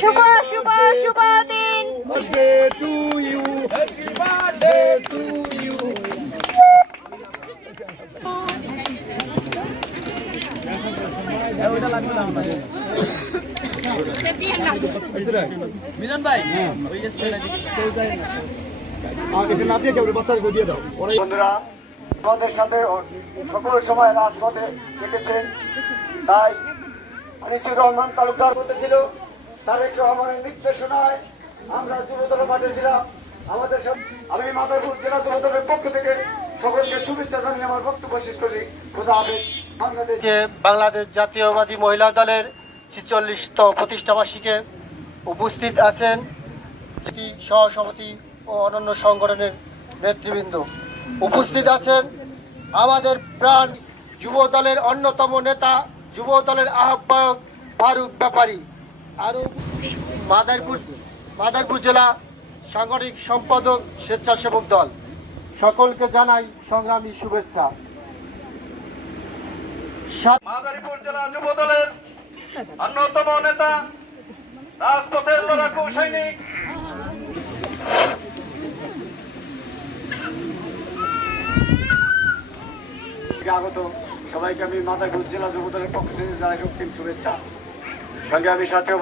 শুভ শুভ শুভ দিন। Birthday to you. Happy birthday to মিলন ভাই ওই যে আর এখানে আপনি কেউ বাচ্চাকে দিয়ে দাও। ওরাই বন্ধুরা আমাদের সাথে সকল সময় রাজপথে কেটেছেন তাই আনিসুর রহমান তালুকদার বলতেছিল তারেক রহমানের নির্দেশনায় আমরা যুবদল মাঠে ছিলাম। আমাদের আমি মাদারপুর জেলা যুবদলের পক্ষ থেকে সকলকে শুভেচ্ছা জানিয়ে আমার বক্তব্য শেষ করি। খোদা হাফেজ। বাংলাদেশ জাতীয়বাদী মহিলা দলের ছিচল্লিশতম প্রতিষ্ঠাবার্ষিকে উপস্থিত আছেন সহসভাপতি ও অন্যান্য সংগঠনের নেতৃবৃন্দ। উপস্থিত আছেন আমাদের প্রাণ যুব দলের অন্যতম নেতা যুব দলের আহ্বায়ক ফারুক ব্যাপারী। আরও মাদারপুর মাদারপুর জেলা সাংগঠনিক সম্পাদক স্বেচ্ছাসেবক দল। সকলকে জানাই সংগ্রামী শুভেচ্ছা। সাত মাদারীপুর জেলা যুব দলের অন্যতম নেতা রাজপথের লড়াকু সৈনিক আগত সবাইকে আমি মাদারীপুর জেলা যুব দলের পক্ষ থেকে জানাই শুভেচ্ছা। সঙ্গে আমি সাথে